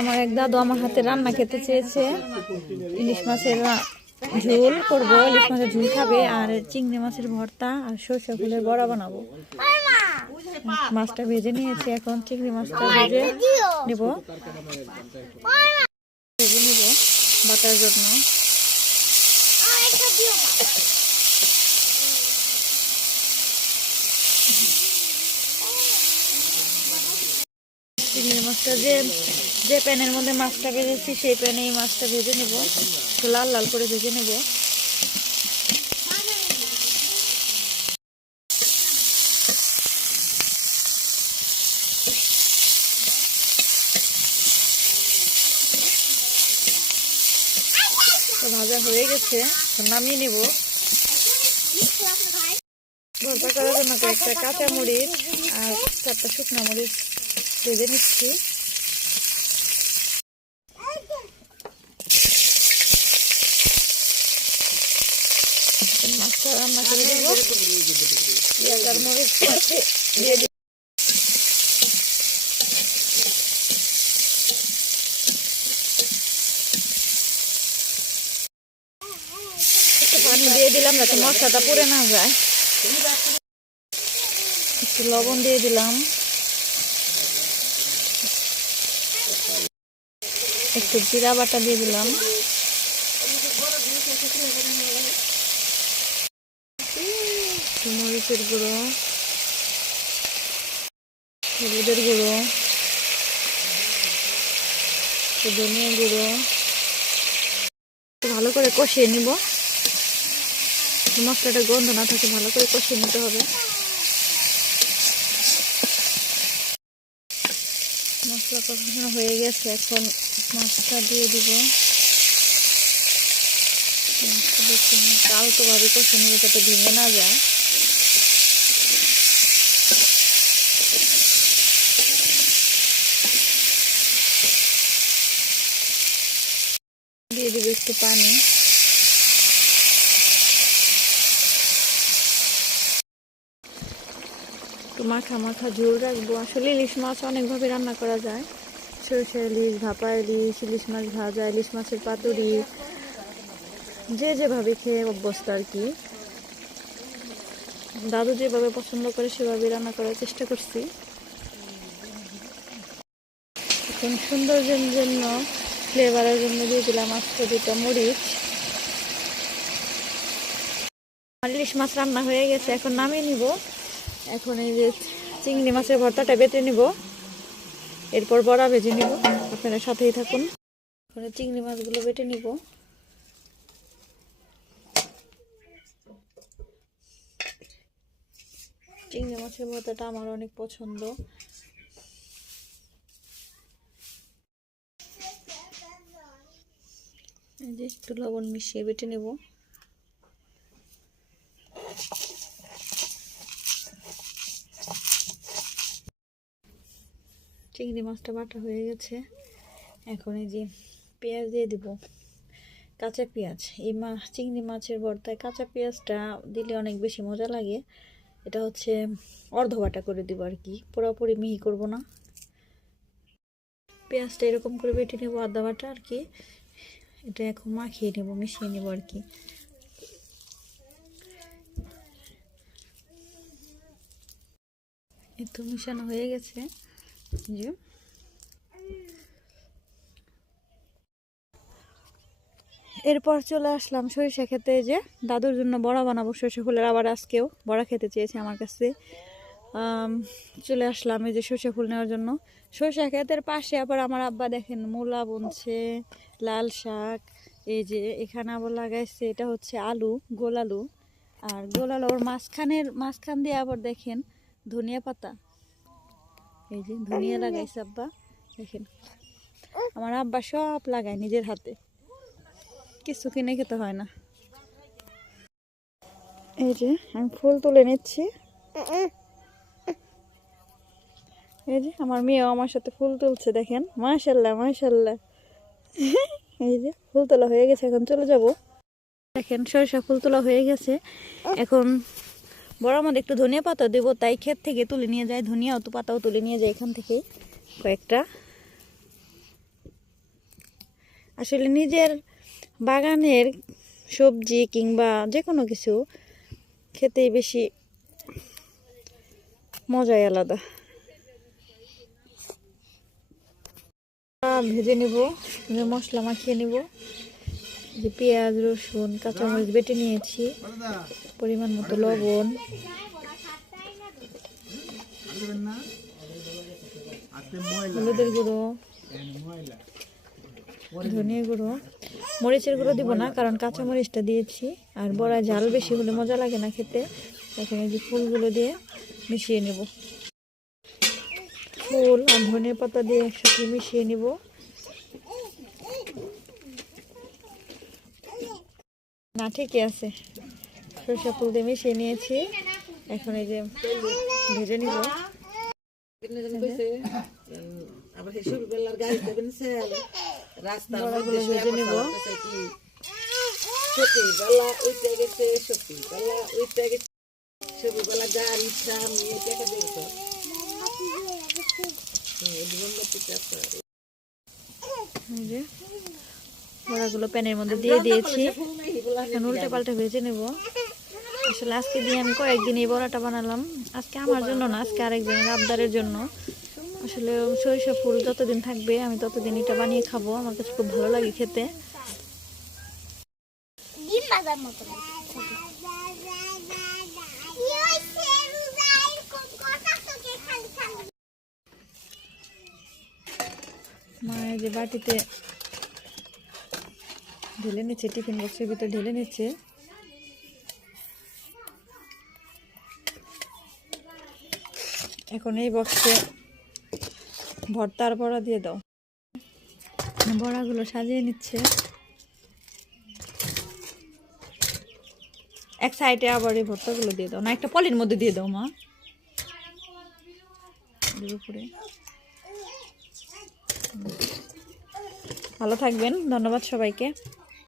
আমার এক দাদু আমার হাতে রান্না খেতে চেয়েছে। ইলিশ মাছের ঝোল করব, ইলিশ মাছের ঝোল খাবে, আর চিংড়ি মাছের ভর্তা আর সর্ষে ফুলের বড়া বানাবো। মাছটা ভেজে নিয়েছি এখন, চিংড়ি মাছটা ভেজে নেব। ভেজে নেব বাটার জন্য। চিংড়ি মাছটা যে যে প্যানের মধ্যে মাছটা ভেজেছি, সেই প্যানে এই মাছটা ভেজে নেব। লাল লাল করে ভেজে নেব। ভাজা হয়ে গেছে নামিয়ে নেব। ভর্তা করার জন্য কাঁচা মরিচ আর চারটা শুকনো মরিচ ভেজে নিচ্ছি। মাছটা দিয়ে দিব পানি দিয়ে মশলাটা পুড়ে না যায় একটু লবণ দিয়ে দিলাম একটু জিরা বাটা দিয়ে দিলাম। একটু মরিচের গুঁড়ো, হলুদের গুঁড়ো, ধনিয়া গুঁড়ো। ভালো করে কষিয়ে নিব। মশলাটা গন্ধ না থাকে, ভালো করে কষিয়ে নিতে হবে। মশলা কষানো হয়ে গেছে, এখন মাছটা দিয়ে দিব। মাছটা দেখতে ভাবে কষে নেবে যাতে ভেঙে না যায়। দিয়ে দিব একটু পানি। একটু মাখা মাখা ঝোল রাখব। আসলে ইলিশ মাছ অনেকভাবে রান্না করা যায়। সরষে ইলিশ, ভাপা ইলিশ ইলিশ মাছ ভাজা, ইলিশ মাছের পাতুরি। যে যেভাবে খেয়ে অভ্যস্ত আর কি। দাদু যেভাবে পছন্দ করে সেভাবে রান্না করার চেষ্টা করছি। এখন সৌন্দর্যের জন্য ফ্লেভারের জন্য দিয়ে দিলাম আজকে দুটো মরিচ। ইলিশ মাছ রান্না হয়ে গেছে, এখন নামিয়ে নিব। এখন এই যে চিংড়ি মাছের ভর্তাটা বেটে নিব। এরপর বড়া ভেজে নিব। আপনারা সাথেই থাকুন। এখন চিংড়ি মাছগুলো বেটে নিব। চিংড়ি মাছের ভর্তাটা আমার অনেক পছন্দ। এই যে একটু লবণ মিশিয়ে বেটে নেব। চিংড়ি মাছটা বাটা হয়ে গেছে। এখন এই যে পেঁয়াজ দিয়ে দিব। কাঁচা পেঁয়াজ। এই মাছ চিংড়ি মাছের ভর্তায় কাঁচা পেঁয়াজটা দিলে অনেক বেশি মজা লাগে। এটা হচ্ছে অর্ধ বাটা করে দিব আর কি। পুরোপুরি মিহি করব না। পেঁয়াজটা এরকম করে বেটে নেব আদা বাটা আর কি। এটা এখন মাখিয়ে নেব, মিশিয়ে নেব আর কি। এই তো মিশানো হয়ে গেছে যে। এরপর চলে আসলাম সরিষা খেতে যে দাদুর জন্য বড়া বানাবো, সরিষা ফুলের আবার আজকেও বড়া খেতে চেয়েছে আমার কাছে। চলে আসলাম এই যে সরিষা ফুল নেওয়ার জন্য। সরিষা ক্ষেতের পাশে আবার আমার আব্বা দেখেন, মূলা বুনছে, লাল শাক, এই যে এখানে আবার লাগাইছে, এটা হচ্ছে আলু, গোল আলু। আর গোল ওর মাঝখানের, মাঝখান দিয়ে আবার দেখেন ধনিয়া পাতা। এই যে ধনিয়া লাগাইছে আব্বা, দেখেন। আমার আব্বা সব লাগায় নিজের হাতে। কিছু কিনে খেতে হয় না। এই যে আমি ফুল তুলে নিচ্ছি। এই যে আমার মেয়েও আমার সাথে ফুল তুলছে, দেখেন। মাশাল্লাহ মাশাল্লাহ এই যে ফুল তোলা হয়ে গেছে, এখন চলে যাব। দেখেন, সরিষা ফুল তোলা হয়ে গেছে। এখন বড় মধ্যে একটু ধনিয়া পাতা দেবো, তাই ক্ষেত থেকে তুলে নিয়ে যায় ধনিয়াও তো পাতাও তুলে নিয়ে যায় এখান থেকে কয়েকটা। আসলে নিজের বাগানের সবজি কিংবা যে কোনো কিছু খেতেই বেশি মজাই আলাদা। ভেজে নিব মশলা মাখিয়ে নিব। যে পেঁয়াজ, রসুন, কাঁচামরিচ বেটে নিয়েছি, পরিমাণ মতো লবণ। হলুদের গুঁড়ো, ধনিয়া গুঁড়ো। মরিচের গুঁড়ো দিব না, কারণ কাঁচা মরিচটা দিয়েছি, আর বড়া ঝাল বেশি হলে মজা লাগে না খেতে। এখানে যে ফুলগুলো দিয়ে মিশিয়ে নেব। ফুল আর ধনিয়া পাতা দিয়ে একসাথে মিশিয়ে নিব। না ঠিকই আছে। সরষে ফুল দিয়ে মিশিয়ে নিয়েছি। এখন এই যে ভেজে নিব। ভেজে নেব। গেছে গাড়ি ট্রাম এই টাকা দেখো এই যে বড়াগুলো প্যানের মধ্যে দিয়ে দিয়েছি। এখন উল্টে পাল্টে ভেজে নেব। আসলে আজকে দিয়ে আমি কয়েকদিন এই বড়াটা বানালাম। আজকে আমার জন্য না আজকে আরেকজনের আবদারের জন্য। আসলে সরিষা ফুল যতদিন থাকবে আমি ততদিন এটা বানিয়ে খাব। আমার কাছে খুব ভালো লাগে খেতে। মায়ের যে বাটিতে ঢেলে নিচ্ছে, টিফিন বক্সের ভিতরে ঢেলে নিচ্ছে। এখন এই বক্সে ভর্তার বড়া দিয়ে দাও। বড়াগুলো সাজিয়ে নিচ্ছে। এক সাইডে আবার এই ভর্তাগুলো দিয়ে দাও, না একটা পলির মধ্যে দিয়ে দাও মা। ভালো থাকবেন, ধন্যবাদ সবাইকে।